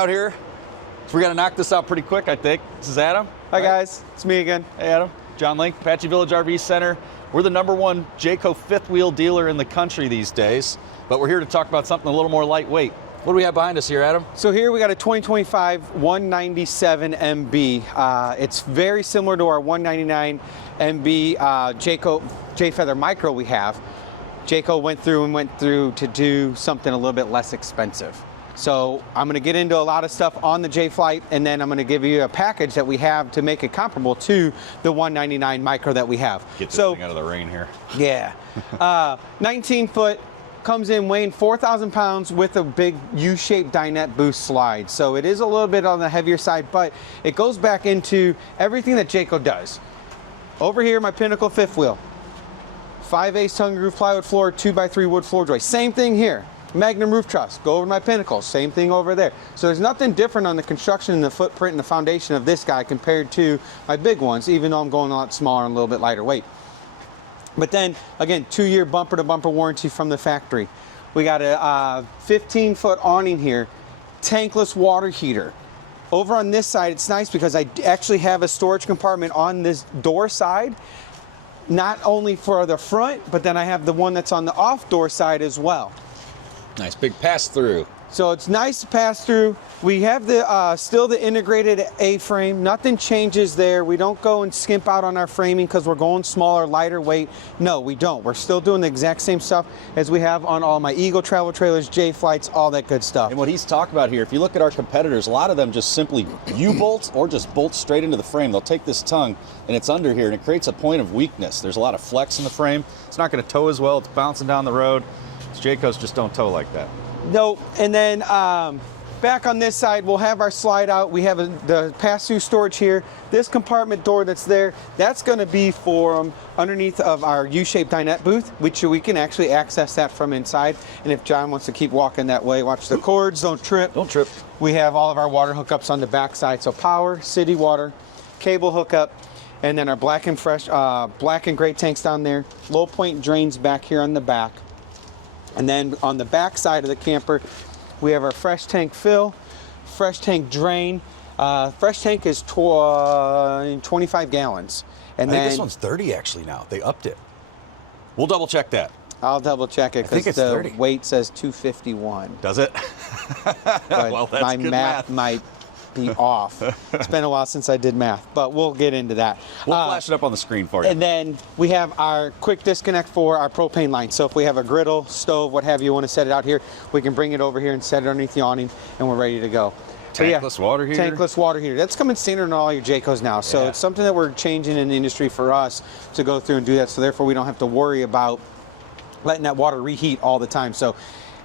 out here. So we got to knock this out pretty quick, I think. This is Adam. Hi guys, it's me again. Hey Adam. John Link, Apache Village RV Center. We're the #1 Jayco fifth wheel dealer in the country these days, but we're here to talk about something a little more lightweight. What do we have behind us here, Adam? So here we got a 2025 197 MB. It's very similar to our 199 MB Jayco J-Feather Micro we have. Jayco went through to do something a little bit less expensive. So I'm going to get into a lot of stuff on the J-Flight, and then I'm going to give you a package that we have to make it comparable to the 199 Micro that we have. Get this thing out of the rain here. Yeah. 19 foot. Comes in weighing 4,000 pounds with a big U-shaped dinette boost slide. So it is a little bit on the heavier side, but it goes back into everything that Jayco does. Over here, my Pinnacle fifth wheel. 5/8 tongue groove plywood floor, 2x3 wood floor joist. Same thing here. Magnum roof truss. Go over to my Pinnacle. Same thing over there. So there's nothing different on the construction and the footprint and the foundation of this guy compared to my big ones, even though I'm going a lot smaller and a little bit lighter weight. But then, again, 2-year bumper-to-bumper warranty from the factory. We got a 15-foot awning here, tankless water heater. Over on this side, it's nice because I actually have a storage compartment on this door side, not only for the front, but then I have the one that's on the off-door side as well. Nice big pass-through. So it's nice to pass through. We have the still the integrated A-frame. Nothing changes there. We don't go and skimp out on our framing because we're going smaller, lighter weight. No, we don't. We're still doing the exact same stuff as we have on all my Eagle travel trailers, J-Flights, all that good stuff. And what he's talking about here, if you look at our competitors, a lot of them just simply U-bolt or just bolt straight into the frame. They'll take this tongue and it's under here and it creates a point of weakness. There's a lot of flex in the frame. It's not going to tow as well. It's bouncing down the road. Jayco's just don't tow like that. No, and then back on this side, we'll have our slide out. We have the pass-through storage here. This compartment door that's there, that's going to be for underneath of our U-shaped dinette booth, which we can actually access that from inside. And if John wants to keep walking that way, watch the cords, don't trip. Don't trip. We have all of our water hookups on the back side. So power, city water, cable hookup, and then our black and gray tanks down there. Low point drains back here on the back. And then on the back side of the camper, we have our fresh tank fill, fresh tank drain. Fresh tank is 25 gallons. And I think this one's 30 actually now. They upped it. We'll double check that. I'll double check it because the 30. weight says 251. Does it? Well, that's my good math might be off. It's been a while since I did math, but we'll get into that. We'll flash it up on the screen for you. And then we have our quick disconnect for our propane line. So if we have a griddle, stove, what have you, want to set it out here, we can bring it over here and set it underneath the awning, and we're ready to go. Tankless water heater? Tankless water heater. That's coming standard on all your Jaycos now. So it's something that we're changing in the industry for us to go through and do that. So therefore we don't have to worry about letting that water reheat all the time. So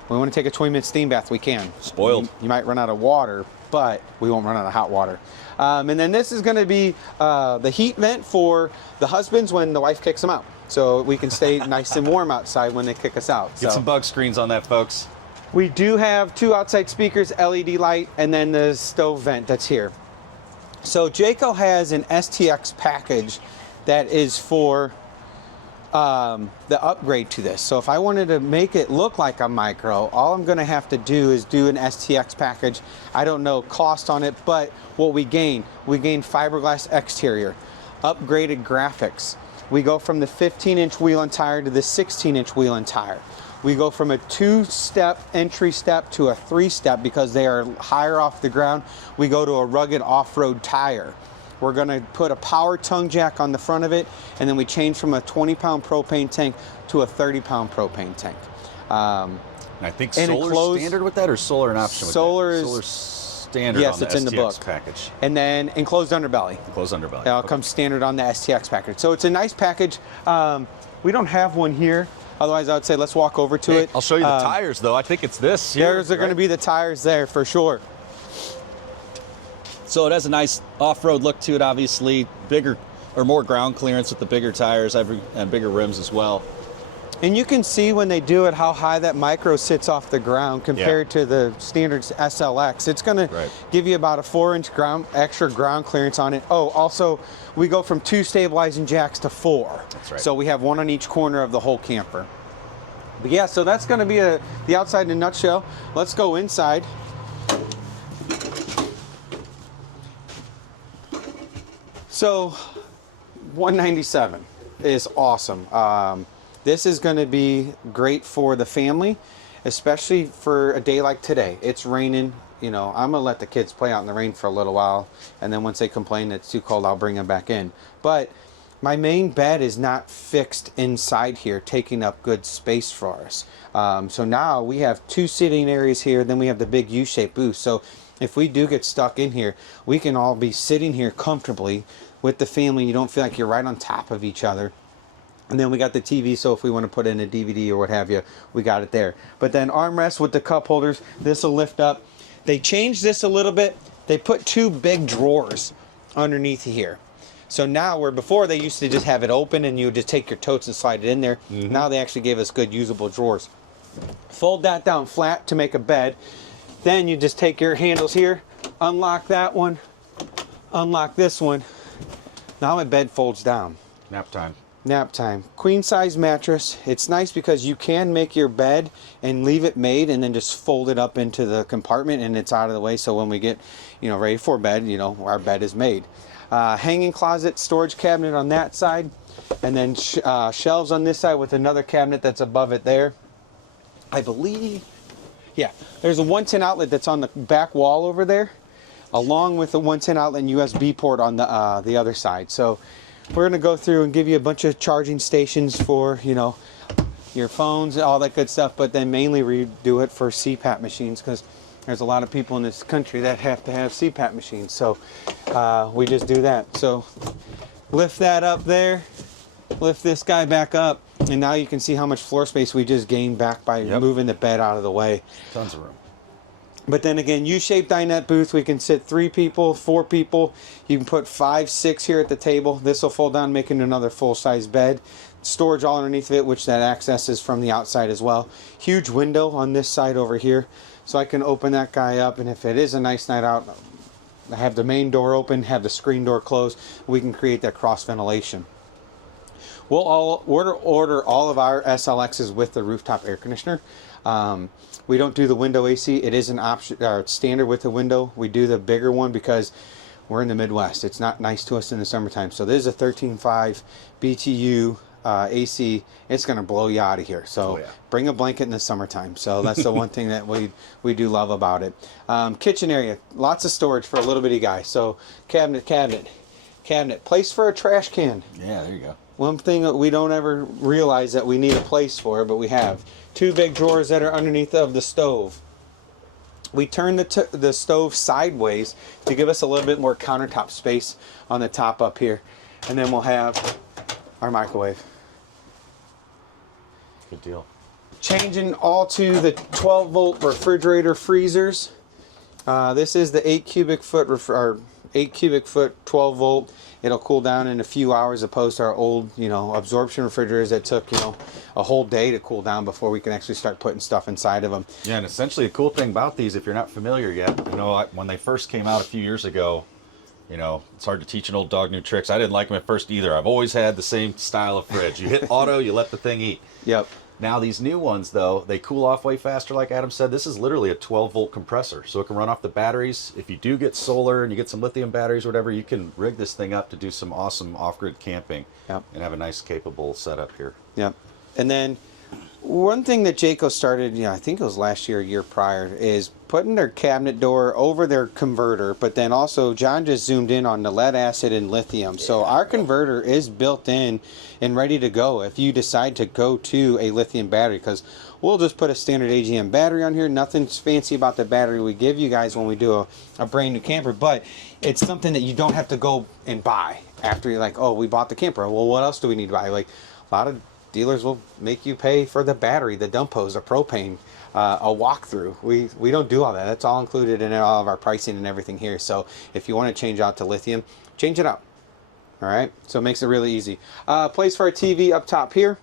we want to take a 20-minute steam bath, we can. Spoiled. You might run out of water, but we won't run out of hot water. And then this is going to be the heat vent for the husbands when the wife kicks them out. So we can stay nice and warm outside when they kick us out. Get some bug screens on that, folks. We do have 2 outside speakers, LED light, and then the stove vent that's here. So Jayco has an STX package that is for the upgrade to this. So if I wanted to make it look like a Micro, all I'm going to have to do is do an STX package. I don't know cost on it, but what we gain fiberglass exterior, upgraded graphics. We go from the 15-inch wheel and tire to the 16-inch wheel and tire. We go from a 2-step entry step to a 3-step because they are higher off the ground. We go to a rugged off-road tire. We're going to put a power tongue jack on the front of it, and then we change from a 20-pound propane tank to a 30-pound propane tank. And I think solar standard with that, or solar an option with that? Solar standard yes, on the it's STX in the book. package. And then enclosed underbelly. Enclosed underbelly. It'll come standard on the STX package. So it's a nice package. We don't have one here. Otherwise, I would say let's walk over to it. I'll show you the tires, though. I think it's this here. There's going to be the tires there for sure. So it has a nice off-road look to it, obviously. Bigger or more ground clearance with the bigger tires and bigger rims as well. And you can see when they do it how high that Micro sits off the ground compared to the standard SLX. It's going to give you about a 4-inch extra ground clearance on it. Oh, also, we go from 2 stabilizing jacks to 4. That's right. So we have 1 on each corner of the whole camper. But yeah, so that's going to be the outside in a nutshell. Let's go inside. So 197 is awesome. This is going to be great for the family, especially for a day like today. It's raining. You know, I'm going to let the kids play out in the rain for a little while, and then once they complain it's too cold, I'll bring them back in. But my main bed is not fixed inside here, taking up good space for us. So now we have 2 sitting areas here, then we have the big U-shaped booth. So if we do get stuck in here, we can all be sitting here comfortably with the family. You don't feel like you're right on top of each other. And then we got the TV, so if we want to put in a DVD or what have you, we got it there. But then armrests with the cup holders, this will lift up. They changed this a little bit. They put 2 big drawers underneath here. So now, where before they used to just have it open and you would just take your totes and slide it in there, now they actually gave us good usable drawers. Fold that down flat to make a bed. Then you just take your handles here, unlock that one, unlock this one. Now my bed folds down. Nap time. Nap time. Queen size mattress. It's nice because you can make your bed and leave it made and then just fold it up into the compartment and it's out of the way. So when we get, you know, ready for bed, you know, our bed is made. Hanging closet, storage cabinet on that side, and then shelves on this side with another cabinet that's above it there. I believe, yeah, there's a 110 outlet that's on the back wall over there, along with the 110 outlet and USB port on the other side. So we're going to go through and give you a bunch of charging stations for, you know, your phones, all that good stuff, but then mainly we do it for CPAP machines because there's a lot of people in this country that have to have CPAP machines. So we just do that. So lift that up there, lift this guy back up, and now you can see how much floor space we just gained back by moving the bed out of the way. Tons of room. But then again, U-shaped dinette booth, we can sit 3 people, 4 people. You can put 5, 6 here at the table. This will fold down, making another full-size bed. Storage all underneath of it, which that access is from the outside as well. Huge window on this side over here. So I can open that guy up, and if it is a nice night out, I have the main door open, have the screen door closed. We can create that cross ventilation. We'll all order all of our SLXs with the rooftop air conditioner. We don't do the window AC. It is an option, it's standard with the window. We do the bigger one because we're in the Midwest. It's not nice to us in the summertime. So this is a 13.5 BTU AC. It's going to blow you out of here. So bring a blanket in the summertime. So that's the one thing that we do love about it. Kitchen area, lots of storage for a little bitty guy. So cabinet, place for a trash can. Yeah, there you go. One thing that we don't ever realize that we need a place for, but we have 2 big drawers that are underneath of the stove. We turn the stove sideways to give us a little bit more countertop space on the top up here. And then we'll have our microwave. Good deal. Changing all to the 12-volt refrigerator freezers. This is the 8 cubic foot 12 volt. It'll cool down in a few hours opposed to our old, you know, absorption refrigerators that took, you know, a whole day to cool down before we can actually start putting stuff inside of them. Yeah, and essentially a cool thing about these, if you're not familiar yet, you know, when they first came out a few years ago, you know, it's hard to teach an old dog new tricks. I didn't like them at first either. I've always had the same style of fridge. You hit auto, you let the thing eat. Yep. Now these new ones, though, they cool off way faster, like Adam said. This is literally a 12-volt compressor, so it can run off the batteries. If you do get solar and you get some lithium batteries or whatever, you can rig this thing up to do some awesome off-grid camping and have a nice, capable setup here. Yep. And then one thing that Jayco started, you know, I think it was last year, a year prior, is putting their cabinet door over their converter, but then also John just zoomed in on the lead acid and lithium. So our converter is built in and ready to go if you decide to go to a lithium battery, because we'll just put a standard AGM battery on here. Nothing's fancy about the battery we give you guys when we do a brand new camper, but it's something that you don't have to go and buy after you're like, oh, we bought the camper. Well, what else do we need to buy? Like a lot of dealers will make you pay for the battery, the dump hose, a propane, a walkthrough. We don't do all that. That's all included in all of our pricing and everything here. So if you want to change out to lithium, change it out. All right, so it makes it really easy. Place for our TV up top here,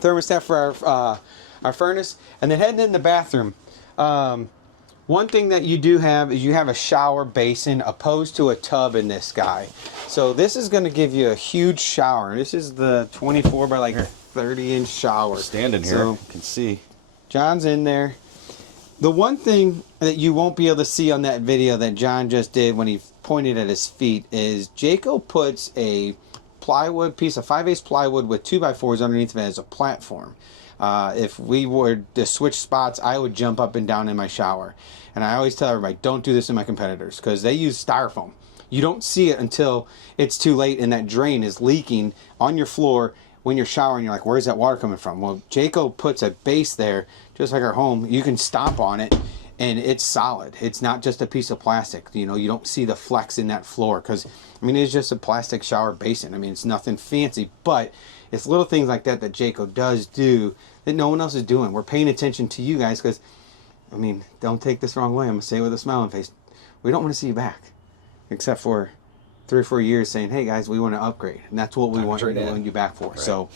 thermostat for our furnace, and then heading in the bathroom. One thing that you do have is you have a shower basin opposed to a tub in this guy. So this is going to give you a huge shower. This is the 24 by like 30-inch shower. Stand in here, so you can see. John's in there. The one thing that you won't be able to see on that video that John just did when he pointed at his feet is Jayco puts a plywood piece of 5/8 plywood with 2x4s underneath of it as a platform. If we were to switch spots, I would jump up and down in my shower. And I always tell everybody, don't do this in my competitors because they use styrofoam. You don't see it until it's too late and that drain is leaking on your floor when you're showering. You're like, where's that water coming from? Well, Jayco puts a base there, just like our home. You can stomp on it and it's solid. It's not just a piece of plastic. You know, you don't see the flex in that floor because, I mean, it's just a plastic shower basin. I mean, it's nothing fancy, but it's little things like that that Jayco does do that no one else is doing. We're paying attention to you guys because, I mean, don't take this the wrong way. I'm going to say it with a smiling face. We don't want to see you back, except for 3 or 4 years saying, hey guys, we want to upgrade. And that's what we want you back for. Right. So,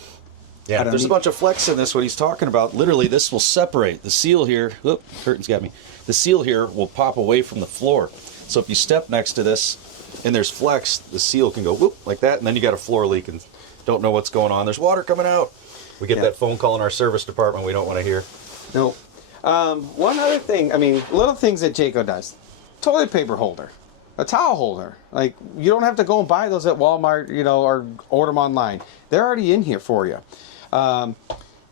yeah, there's a bunch of flex in this, what he's talking about. Literally, this will separate. The seal here, whoop, curtains got me. The seal here will pop away from the floor. So if you step next to this and there's flex, the seal can go whoop like that, and then you got a floor leak and don't know what's going on. There's water coming out. We get that phone call in our service department we don't want to hear. No. One other thing, I mean, little things that Jayco does. Toilet paper holder. A towel holder. Like, you don't have to go and buy those at Walmart, you know, or order them online. They're already in here for you.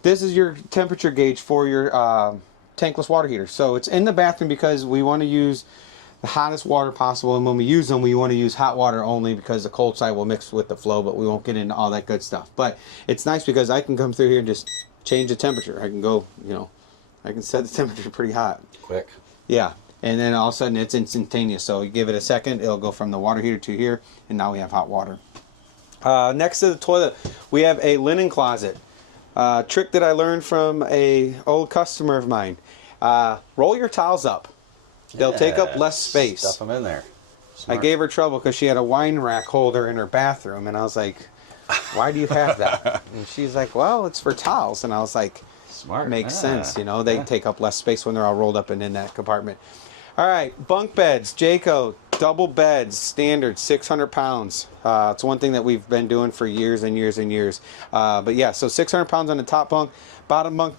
This is your temperature gauge for your tankless water heater. So it's in the bathroom because we want to use the hottest water possible, and when we use them, we want to use hot water only because the cold side will mix with the flow, but we won't get into all that good stuff. But it's nice because I can come through here and just change the temperature. I can go, you know, I can set the temperature pretty hot. Quick. Yeah. And then all of a sudden it's instantaneous. So you give it a second, it'll go from the water heater to here, and now we have hot water. Next to the toilet, we have a linen closet. Trick that I learned from a old customer of mine. Roll your towels up. They'll take up less space. Stuff them in there. Smart. I gave her trouble because she had a wine rack holder in her bathroom, and I was like, why do you have that? And she's like, well, it's for towels. And I was like, smart. Makes sense, you know. They take up less space when they're all rolled up and in that compartment. All right, bunk beds, Jayco, double beds, standard, 600 pounds. It's one thing that we've been doing for years and years and years. But yeah, so 600 pounds on the top bunk, bottom bunk,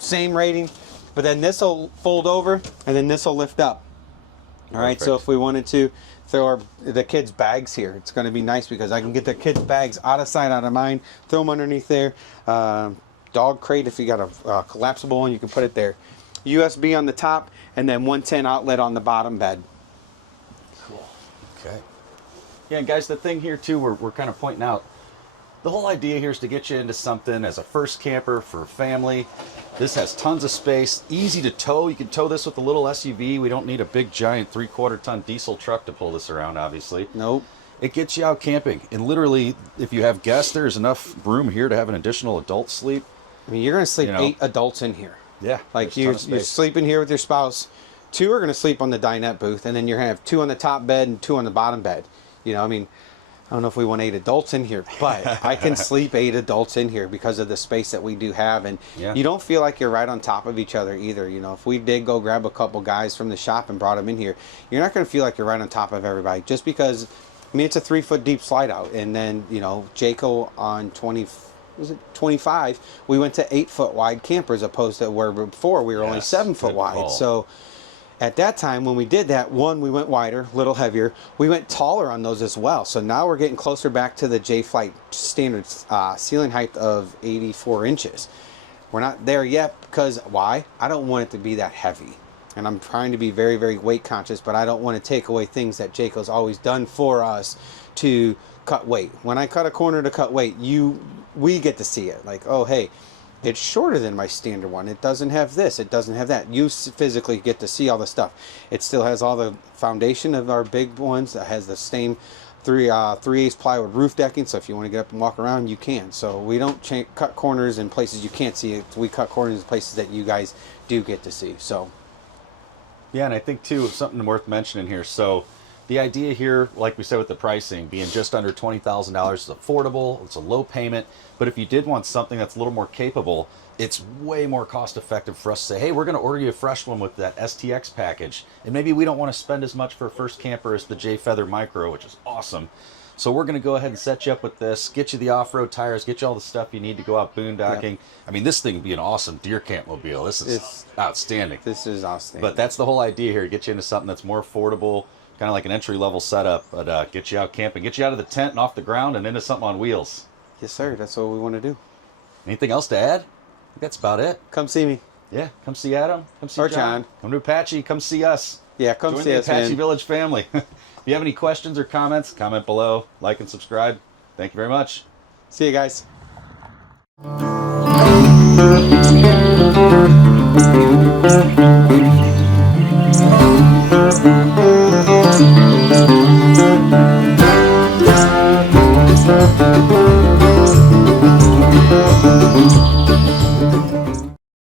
same rating. But then this will fold over, and then this will lift up. All right, so if we wanted to throw the kids' bags here, it's going to be nice because I can get the kids' bags out of sight, out of mind, throw them underneath there. Dog crate, if you got a collapsible one, you can put it there. USB on the top, and then 110 outlet on the bottom bed. Cool. Okay. Yeah, and guys, the thing here too, we're kind of pointing out, the whole idea here is to get you into something as a first camper for a family. This has tons of space, easy to tow. You can tow this with a little SUV. We don't need a big giant 3/4 ton diesel truck to pull this around, obviously. Nope. It gets you out camping. And literally, if you have guests, there's enough room here to have an additional adult sleep. I mean, you're going to sleep 8 adults in here. Yeah. Like you're sleeping here with your spouse. 2 are going to sleep on the dinette booth, and then you're going to have 2 on the top bed and 2 on the bottom bed. You know, I mean, I don't know if we want 8 adults in here, but I can sleep 8 adults in here because of the space that we do have. And you don't feel like you're right on top of each other either. You know, if we did go grab a couple guys from the shop and brought them in here, you're not going to feel like you're right on top of everybody just because, I mean, it's a 3-foot deep slide out. And then, you know, Jayco on 25, we went to 8-foot wide campers opposed to where before we were only 7-foot wide. So at that time when we did that, one, we went wider, a little heavier. We went taller on those as well. So now we're getting closer back to the J-Flight standard ceiling height of 84 inches. We're not there yet because why? I don't want it to be that heavy. And I'm trying to be very, very weight conscious, but I don't want to take away things that Jayco's always done for us to cut weight. When I cut a corner to cut weight, we get to see it. Like, oh, hey, it's shorter than my standard one. It doesn't have this. It doesn't have that. You physically get to see all the stuff. It still has all the foundation of our big ones. It has the same 3/8 plywood roof decking. So if you want to get up and walk around, you can. So we don't cut corners in places you can't see it. We cut corners in places that you guys do get to see. So yeah, and I think too, something worth mentioning here. So the idea here, like we said with the pricing, being just under $20,000 is affordable. It's a low payment. But if you did want something that's a little more capable, it's way more cost effective for us to say, hey, we're going to order you a fresh one with that STX package. And maybe we don't want to spend as much for a first camper as the J Feather Micro, which is awesome. So we're going to go ahead and set you up with this, get you the off-road tires, get you all the stuff you need to go out boondocking. Yep. I mean, this thing would be an awesome deer camp mobile. This is outstanding. This is outstanding. But that's the whole idea here, get you into something that's more affordable, kind of like an entry-level setup, but get you out camping, get you out of the tent and off the ground and into something on wheels. Yes, sir. That's what we want to do. Anything else to add? I think that's about it. Come see me. Yeah, come see Adam. Come see Or John. John. Come to Apache. Come see us. Yeah, come Join see the us, Apache man. Village family. If you have any questions or comments, comment below. Like and subscribe. Thank you very much. See you guys.